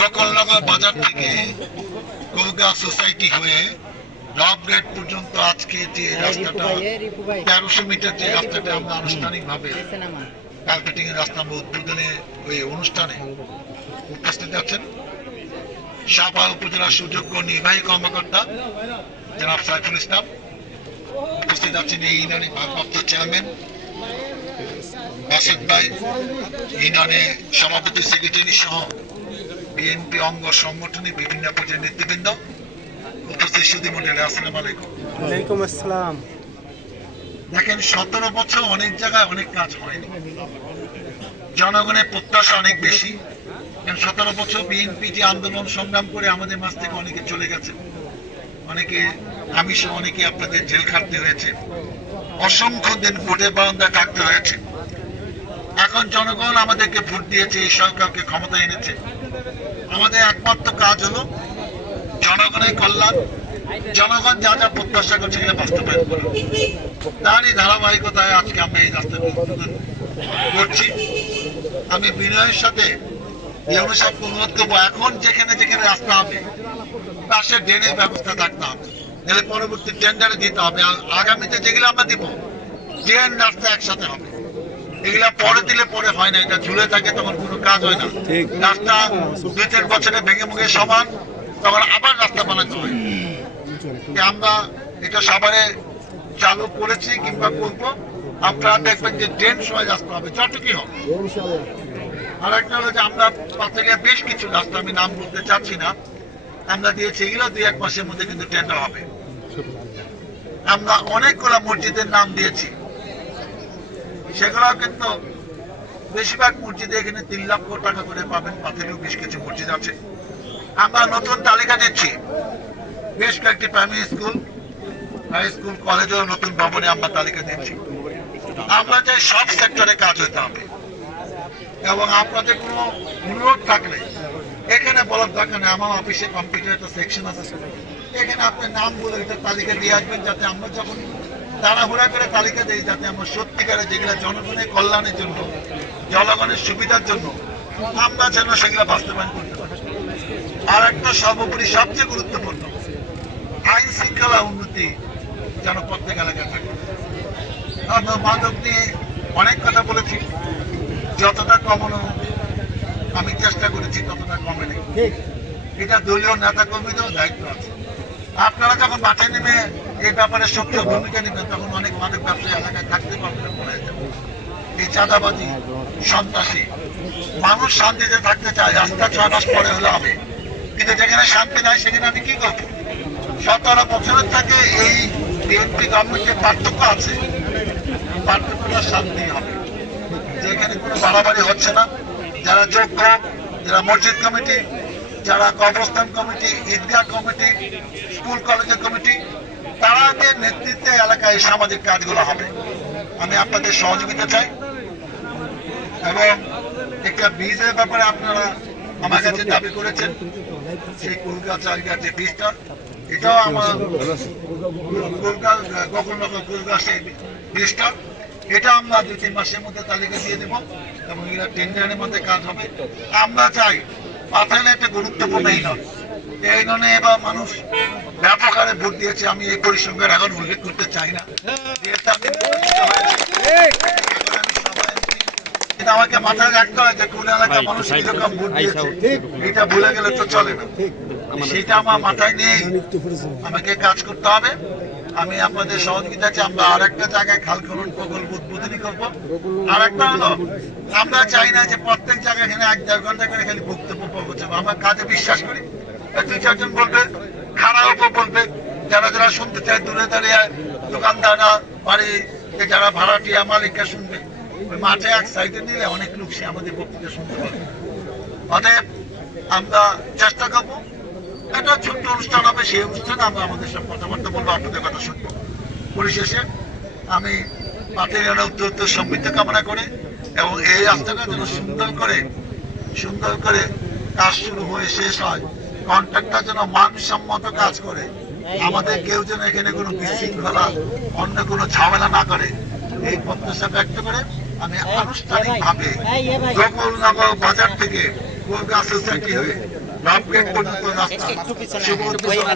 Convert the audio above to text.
গোকুলনগর বাজার থেকে গোলগা সোসাইটি হয়ে লভ গেট পর্যন্ত আজকে যে রাস্তাটা 1300 মিটার যে রাস্তাটা আমরা আনুষ্ঠানিকভাবে কার্পেটিং এর রাস্তা আমরা উদ্বোধনে ওই অনুষ্ঠানে উপস্থিত আছেন সাপা উপজেলার সুযোগ্য নির্বাহী কর্মকর্তা জনাব সাইফুল ইসলাম, উপস্থিত আছেন এই ইউনিয়নের ভারপ্রাপ্ত চেয়ারম্যান বাসেদ ভাই, ইউনিয়নের সভাপতি সেক্রেটারি সহ বিএনপি অঙ্গ সংগঠনের বিভিন্ন পর্যায়ের নেতৃবৃন্দ, উপস্থিত সুধী মন্ডলী, আসসালামু আলাইকুম। ওয়ালাইকুম আসসালাম। দেখেন 17 বছর অনেক জায়গায় অনেক কাজ হয়নি, জনগণের প্রত্যাশা অনেক বেশি। 17 বছর বিএনপি যে আন্দোলন সংগ্রাম করে আমাদের মাঝ থেকে অনেকে চলে গেছে, অনেকে আমি সহ অনেকে আপনাদের জেল খাটতে হয়েছে, অসংখ্য দিন ভোটের বারান্দায় থাকতে হয়েছে। এখন জনগণ আমাদেরকে ভোট দিয়েছে, এই সরকারকে ক্ষমতা এনেছে। আমাদের একমাত্র কাজ হলো জনগণের কল্যাণ, জনগণ যা যা প্রত্যাশা করছে সেটা বাস্তবায়ন করা। তারই ধারাবাহিকতায় আজকে আমরা এই রাস্তাটি উদ্বোধন করছি। আমি বিনয়ের সাথে সাহেবকে অনুরোধ করবো, এখন যেখানে যেখানে রাস্তা হবে পাশে ড্রেনের ব্যবস্থা থাকতে হবে, নাহলে পরবর্তী টেন্ডারে দিতে হবে। আগামীতে যেগুলো আমরা দিব ড্রেন রাস্তা একসাথে হবে, এগুলা পরে দিলে পরে হয় না, এটা ঝুলে থাকে তখন কোনো কাজ হয় না। রাস্তা 2-3 বছরে ভেঙে মুখে সমান, তখন আবার রাস্তা বানাতে হয়। আমরা এটা সবারে চালু করেছি কিংবা করবো। আপনারা দেখবেন যে ড্রেন সময় রাস্তা হবে যতটুকুই হবে। আর একটা হলো যে আমরা পাতালিয়া বেশ কিছু রাস্তা, আমি নাম বলতে চাচ্ছি না, আমরা দিয়েছি, এগুলো 2-1 মাসের মধ্যে কিন্তু টেন্ডার হবে। আমরা অনেকগুলো মসজিদের নাম দিয়েছি, সেগুলো কিন্তু বেশিরভাগ মসজিদে এখানে 3 লক্ষ টাকা করে পাবেন। পাতালিয়াও বেশ কিছু মসজিদ আছে। আমরা নতুন তালিকা দিচ্ছি, বেশ কয়েকটি প্রাইমারি স্কুল, হাই স্কুল, কলেজেও নতুন ভবনে আমরা তালিকা দিচ্ছি। আমরা চাই সব সেক্টরে কাজ হতে হবে, এবং আপনাদের কোনো অনুরোধ থাকলে এখানে বলার দরকার নেই। আমার অফিসে কম্পিউটার একটা সেকশন আছে, এখানে আপনার নাম বলে একটা তালিকা দিয়ে আসবেন, যাতে আমরা যখন তাড়াহুড়া করে তালিকা দিই, যাতে আমরা সত্যিকারে যেগুলো জনগণের কল্যাণের জন্য, জনগণের সুবিধার জন্য, আমরা যেন সেগুলো বাস্তবায়ন করতে পারি। আর একটা সর্বোপরি সবচেয়ে গুরুত্বপূর্ণ, আইন শৃঙ্খলা উন্নতি যেন প্রত্যেক এলাকায় থাকে। আমরা মাদক নিয়ে অনেক কথা বলেছি, যতটা কমানো আমি চেষ্টা করেছি ততটা কমেনি। এটা দলীয় নেতা কর্মীদেরও দায়িত্ব আছে। আপনারা যখন মাঠে নেমে এই ব্যাপারে সক্রিয় ভূমিকা নেবেন, তখন অনেক মাদক ব্যবসায়ী এলাকায় থাকতে পারবে না, পড়ে যাবে। এই চাঁদাবাজি, সন্ত্রাসী, মানুষ শান্তিতে থাকতে চায়, রাস্তা 6 মাস পরে হলে হবে, কিন্তু যেখানে শান্তি নাই সেখানে আমি কি করবো? 17 বছরের থেকে এই বিএনপি গভর্নমেন্টের পার্থক্য আছে, পার্থক্যটা শান্তি হবে, যেখানে কোনো বাড়াবাড়ি হচ্ছে না। যারা যোগ্য, যারা মসজিদ কমিটি, যারা কবরস্থান কমিটি, ঈদগাহ কমিটি, স্কুল কলেজের কমিটি, তাদের নেতৃত্বে এলাকায় সামাজিক কাজগুলো হবে। আমি আপনাদের সহযোগিতা চাই। এবং একটা বীজের ব্যাপারে আপনারা আমার কাছে দাবি করেছেন, সেই কুলগাছ যে বীজটা, এটাও আমার গোকুলনগর সেই বীজটা, এটা আমরা 2-3 মাসের মধ্যে তালিকা দিয়ে দেবো, এবং এরা টেন্ডারের মধ্যে কাজ হবে। আমরা চাই পাতালে একটা গুরুত্বপূর্ণ ইউনিয়ন, এই ইউনিয়নে এবার মানুষ ব্যাপক হারে ভোট দিয়েছে। আমি এই পরিসংখ্যান এখন উল্লেখ করতে চাই না, কিন্তু আমাকে মাথায় রাখতে হয় যে কোন এলাকার মানুষ কিরকম ভোট দিয়েছে, এটা ভুলে গেলে তো চলে না। সেটা আমার মাথায় নিয়ে আমাকে কাজ করতে হবে। আমি আপনাদের সহযোগিতা চাই। আমরা আর একটা জায়গায় খাল খনন প্রকল্প উদ্বোধনী করবো। আর একটা হলো, আমরা চাই না যে প্রত্যেক জায়গায় এখানে 1-1.5 ঘন্টা করে খালি বক্তব্য পৌঁছে। আমরা কাজে বিশ্বাস করি, 2-4 জন বলবে, খারাপও বলবে, যারা যারা শুনতে চায় দূরে দাঁড়িয়ে দোকানদাররা, বাড়ি যারা ভাড়াটিয়া মালিকরা শুনবে। ওই মাঠে এক সাইডে নিলে অনেক লোক সে আমাদের বক্তৃতা শুনতে পাবে। অতএব আমরা চেষ্টা করবো, একটা ছোট্ট অনুষ্ঠান হবে, সেই অনুষ্ঠানে আমরা আমাদের সব কথাবার্তা বলবো, আপনাদের কথা শুনবো। পরিশেষে আমি পাতালিয়া উত্তর সমৃদ্ধি কামনা করে, এবং এই রাস্তাটা যেন সুন্দর করে কাজ শুরু হয়ে শেষ হয়, কন্ট্রাক্টর যেন মানসম্মত কাজ করে, আমাদের কেউ যেন এখানে কোনো বিশৃঙ্খলা, অন্য কোনো ঝামেলা না করে, এই প্রত্যাশা ব্যক্ত করে আমি আনুষ্ঠানিকভাবে গোকুলনগর বাজার থেকে কুয়াকাটা সোসাইটি হয়ে রামগেট পর্যন্ত রাস্তা শুভ উদ্বোধন।